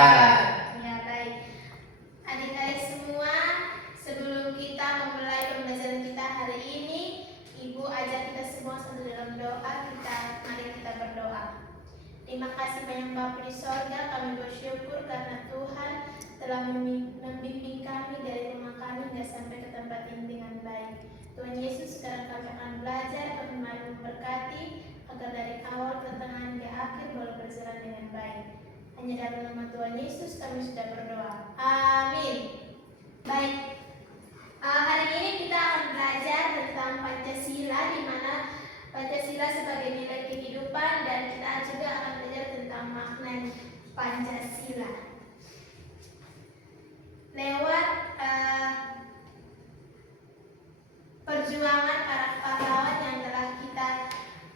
Ya, baik. Adik-adik semua, sebelum kita memulai pembelajaran kita hari ini, Ibu ajak kita semua satu dalam doa. Mari kita berdoa. Terima kasih banyak Bapa di sorga, kami bersyukur karena Tuhan telah membimbing kami dari rumah kami hingga sampai ke tempat ini dengan baik. Tuhan Yesus, sekarang kami akan belajar, kami mari memberkati agar dari awal pertengahan hingga akhir boleh berjalan dengan baik. Hanya dalam nama Tuhan Yesus kami sudah berdoa. Amin. Baik. Hari ini kita akan belajar tentang Pancasila, di mana Pancasila sebagai nilai kehidupan, dan kita juga akan belajar tentang makna Pancasila lewat perjuangan para pahlawan yang telah kita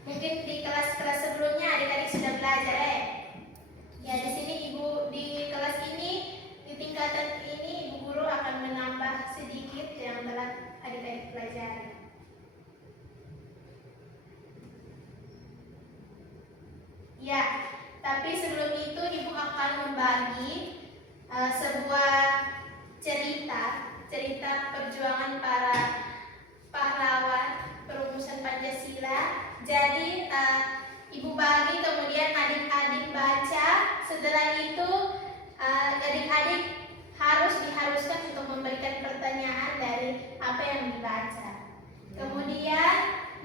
mungkin di kelas-kelas sebelumnya adik-adik sudah belajar ya. Di sini Ibu di kelas ini, di tingkatan ini, Ibu Guru akan menambah sedikit yang telah adik-adik pelajari. Ya, tapi sebelum itu Ibu akan membagi sebuah cerita perjuangan para pahlawan perumusan Pancasila. Jadi Ibu bagi, kemudian adik-adik baca. Setelah itu adik-adik diharuskan untuk memberikan pertanyaan dari apa yang dibaca. Kemudian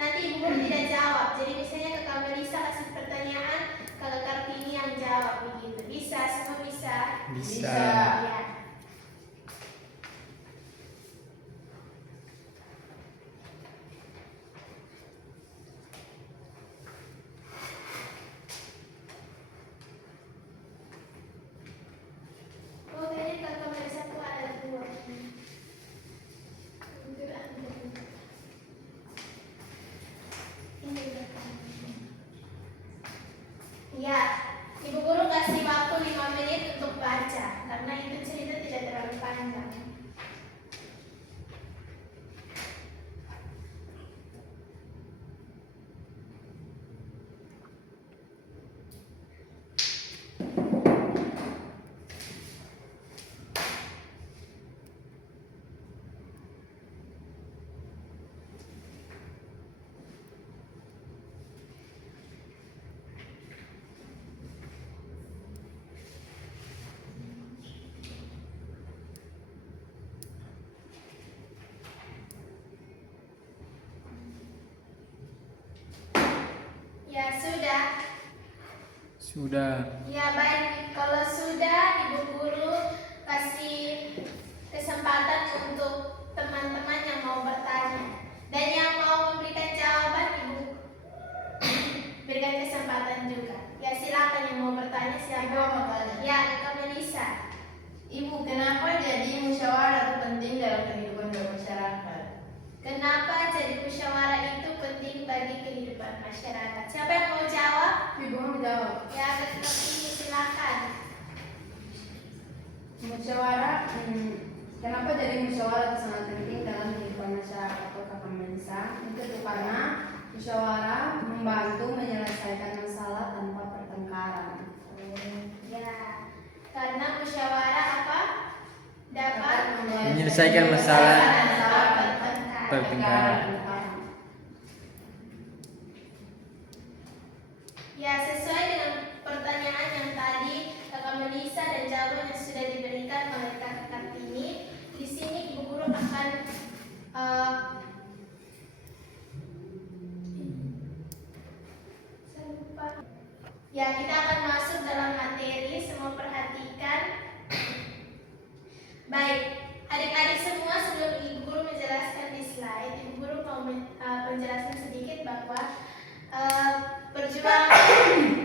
nanti Ibu Guru tidak jawab. Jadi misalnya ke Kak Melisa kasih pertanyaan, Kak Kartini yang jawab, begitu. Bisa? Semua bisa? Bisa. Ya. Ya, Ibu Guru kasih waktu 5 menit untuk baca, karena itu cerita tidak terlalu panjang. Ya, sudah. Sudah. Ya, baik. Kalau sudah, Ibu Guru kasih kesempatan untuk teman-teman yang mau bertanya. Dan yang mau memberikan jawaban, Ibu berikan kesempatan juga. Ya, silakan yang mau bertanya, silakan. Ya, Kak Melisa. Ibu, kenapa jadi musyawarah itu penting dalam kehidupan bermasyarakat? Kenapa jadi musyawarah itu penting bagi kehidupan masyarakat? Siapa yang mau jawab? Ibu mau jawab. Ya, ini silakan. Musyawarah, kenapa jadi musyawarah itu sangat penting dalam kehidupan masyarakat atau Kakak Melisa? Itu karena musyawarah membantu menyelesaikan masalah tanpa pertengkaran. Ya, karena musyawarah apa? Dapat Menyelesaikan masalah pertengkaran. Ya, sesuai dengan pertanyaan yang tadi Kakak Melisa dan jawaban yang sudah diberikan oleh Kakak Kartini, di sini Ibu Guru akan ya, kita akan masuk dalam materi. Semua perhatikan. Baik, adik-adik semua, sebelum Ibu Guru menjelaskan di slide, Ibu Guru mau menjelaskan sedikit bahwa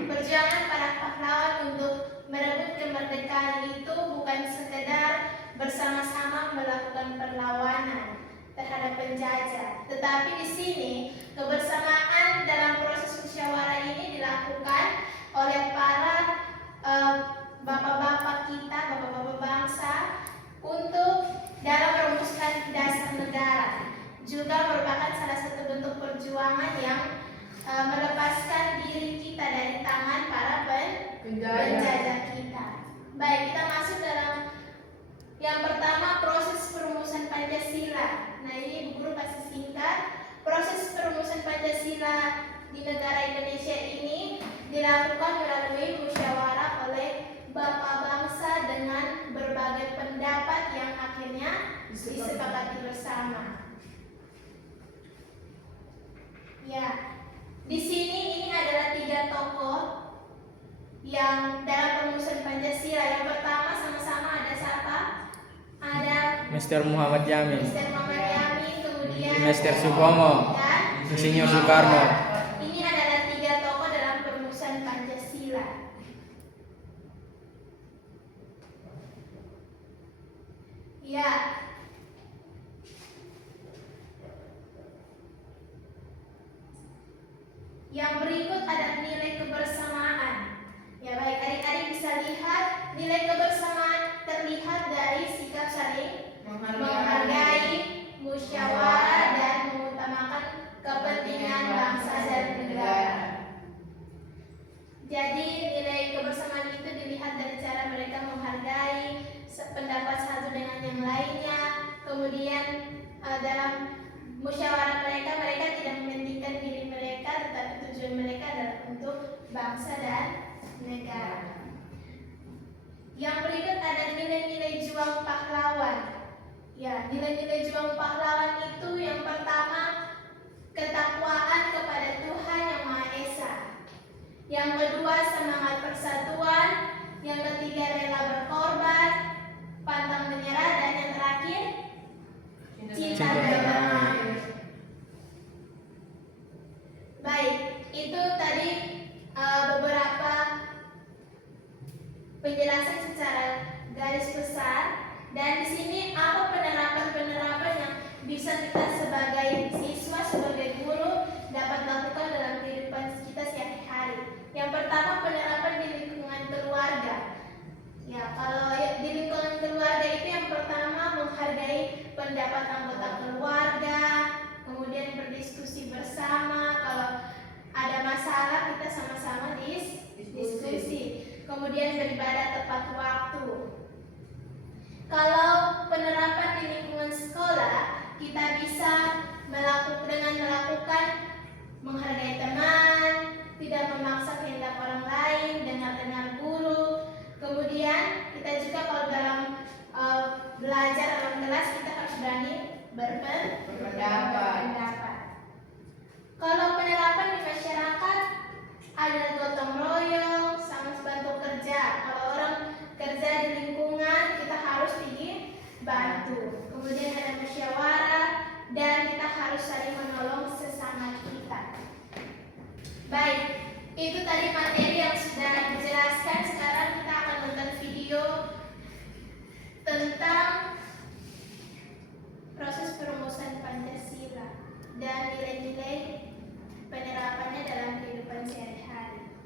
perjuangan para pahlawan untuk merebut kemerdekaan itu bukan sekedar bersama-sama melakukan perlawanan terhadap penjajah, tetapi di sini kebersamaan dalam proses musyawarah ini dilakukan oleh para bapak-bapak kita, bapak-bapak bangsa, untuk dalam merumuskan dasar negara. Juga merupakan salah satu bentuk perjuangan yang melepaskan diri kita dari tangan para penjajah kita. Baik, kita masuk dalam yang pertama, proses perumusan Pancasila. Nah, ini Bu Guru kasih singkat. Proses perumusan Pancasila di negara Indonesia ini dilakukan melalui musyawarah oleh Bapak Bangsa dengan berbagai pendapat yang akhirnya disepakati bersama. Ya, di sini ini adalah 3 tokoh yang dalam perumusan Pancasila. Yang pertama sama-sama ada siapa? Ada Mr. Muhammad Yamin, Mr. Muhammad Yamin, kemudian Mr. Supomo, dan Insinyur Soekarno. ini adalah 3 tokoh dalam perumusan Pancasila. Ya. Yang berikut ada nilai kebersamaan. Ya baik, adik-adik bisa lihat nilai kebersamaan terlihat dari sikap saling menghargai, musyawarah dan mengutamakan kepentingan bangsa dan negara. Jadi nilai kebersamaan itu dilihat dari cara mereka menghargai pendapat satu dengan yang lainnya. Kemudian dalam musyawarah mereka tidak mementingkan diri mereka, tetapi tujuan mereka adalah untuk bangsa dan negara. Yang berikut ada nilai-nilai juang pahlawan. Ya, nilai-nilai juang pahlawan itu yang pertama, ketakwaan kepada Tuhan Yang Maha Esa. Yang kedua, semangat persatuan. Yang ketiga, rela berkorban, pantang menyerah, dan yang terakhir, cinta damai. Baik, itu tadi beberapa penjelasan secara garis besar. Dan di sini apa penerapan-penerapan yang bisa kita sebagai siswa, sebagai guru dapat lakukan dalam kehidupan kita sehari-hari. Yang pertama, penerapan di lingkungan keluarga. Ya, kalau di lingkungan keluarga itu yang pertama menghargai pendapat anggota keluarga, kemudian berdiskusi bersama. Kalau ada masalah kita sama-sama diskusi. Kemudian beribadah tepat waktu. Kalau penerapan di lingkungan sekolah, kita bisa melakukan menghargai teman, tidak memaksa kehendak orang lain, dengar-dengar guru. Kemudian kita juga kalau dalam belajar dalam kelas kita harus berani berpendapat. Kalau penerapan di masyarakat ada gotong royong, sama bantu kerja. Kalau orang kerja di lingkungan kita harus bantu. Kemudian ada musyawarah dan kita harus saling menolong sesama kita. Baik, itu tadi materi yang sudah dijelaskan. Sekarang kita akan nonton video tentang proses perumusan Pancasila dan nilai-nilai penerapannya dalam kehidupan sehari-hari.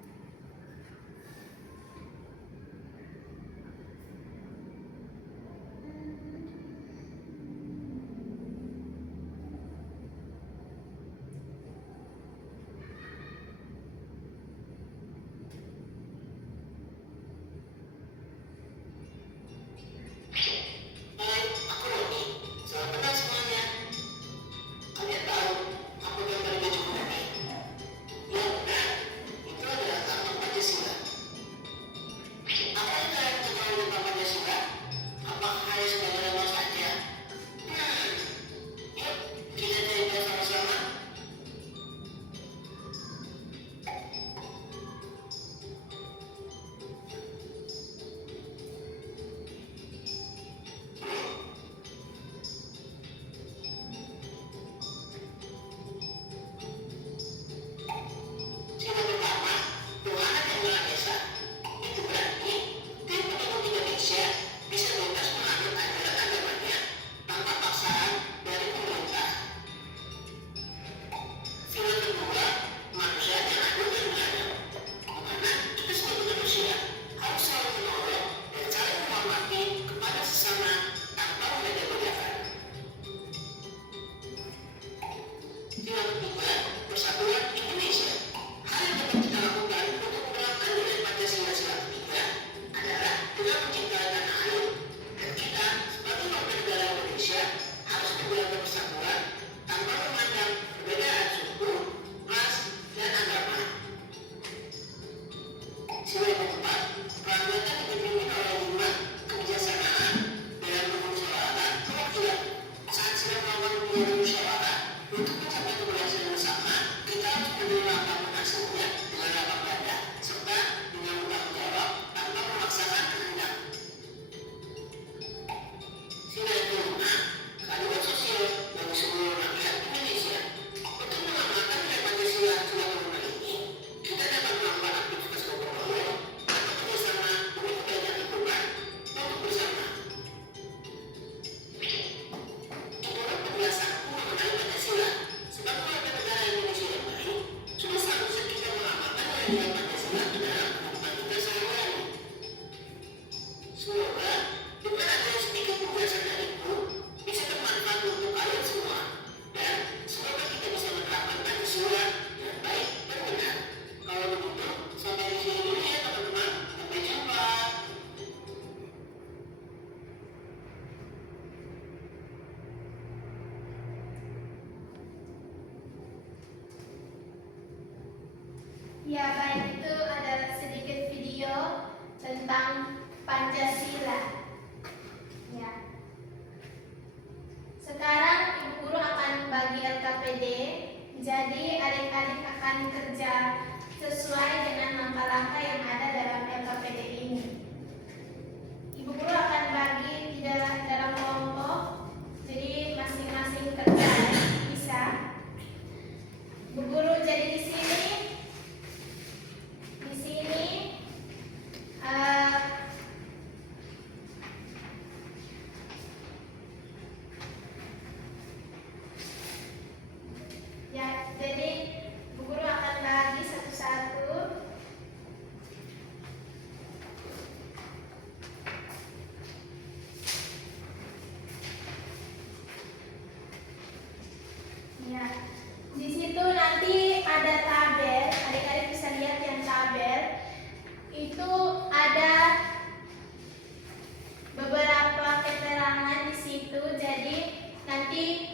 Jadi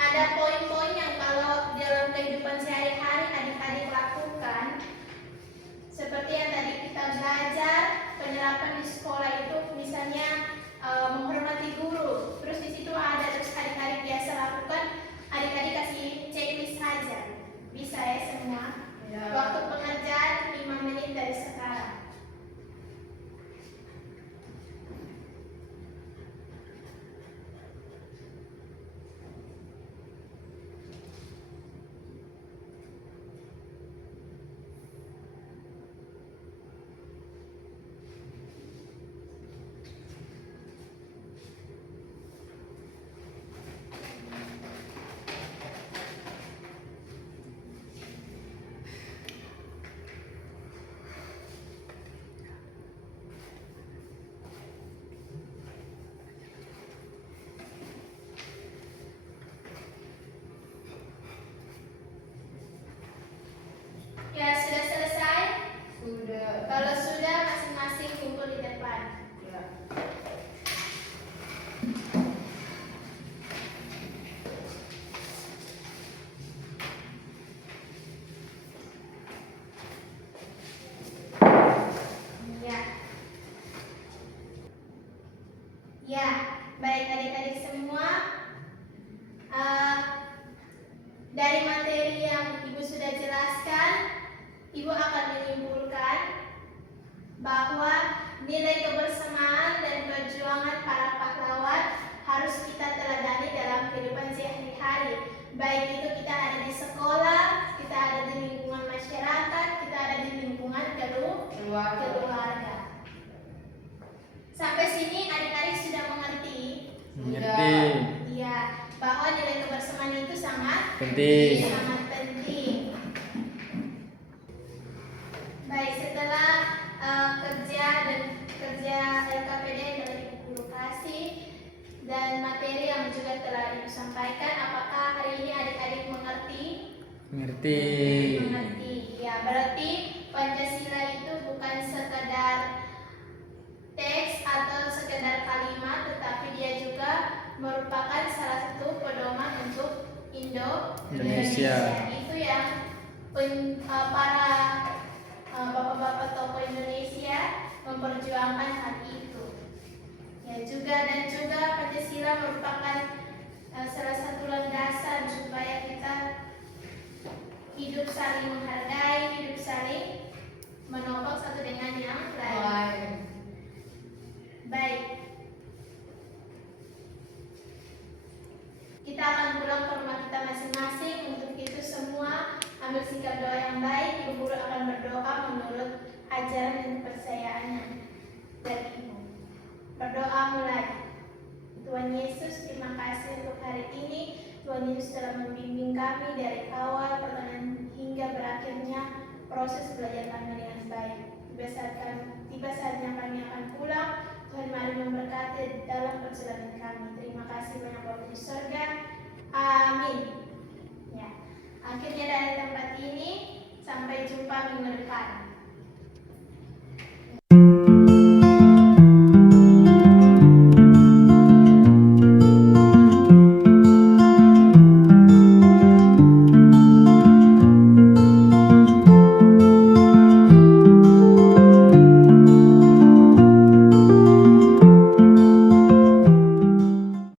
ada poin-poin yang kalau dalam kehidupan sehari-hari adik-adik lakukan, seperti yang tadi kita belajar penerapan di sekolah itu, misalnya menghormati guru. Terus di situ ada terus adik-adik biasa lakukan, adik-adik kasih checklist saja. Bisa ya semua. Ya. Waktu pengerjaan 5 menit dari sekarang. Ya, sudah selesai? Sudah. Kalau sudah, masing-masing kumpul di depan. Ya. Ya. Ya, baik adik-adik semua. Dari materi yang Ibu sudah jelaskan, Ibu akan menyimpulkan bahwa nilai kebersamaan dan perjuangan para pahlawan harus kita teladani dalam kehidupan sehari-hari. Baik itu kita ada di sekolah, kita ada di lingkungan masyarakat, kita ada di lingkungan keluarga. Sampai sini adik-adik sudah mengerti? Mengerti. Iya, bahwa nilai kebersamaan itu sangat Penting. penting. Baik, setelah kerja LKPD yang telah Ibu Guru kasih dan materi yang juga telah Ibu sampaikan, apakah hari ini adik-adik mengerti? Mengerti. Mengerti. Ya, berarti Pancasila itu bukan sekedar teks atau sekedar kalimat, tetapi dia juga merupakan salah satu pedoman untuk Indonesia. Itu yang para bapak-bapak tokoh Indonesia memperjuangkan hal itu. Ya, dan juga Pancasila merupakan salah satu landasan supaya kita hidup saling menghargai, hidup saling menopang satu dengan yang lain. Baik. Kita akan pulang ke rumah kita masing-masing. Untuk itu semua ambil sikap doa yang baik. Ibu guru akan berdoa menurut ajaran dan kepercayaan dari Ibu. Berdoa mulai. Tuhan Yesus, terima kasih untuk hari ini. Tuhan Yesus telah membimbing kami dari awal pertengahan hingga berakhirnya proses belajar kami dengan baik. Tiba saatnya kami akan pulang. Tuhan mari memberkati dalam perjalanan kami. Terima kasih banyak Bapak di surga. Amin. Ya. Akhirnya dari tempat ini, sampai jumpa minggu depan.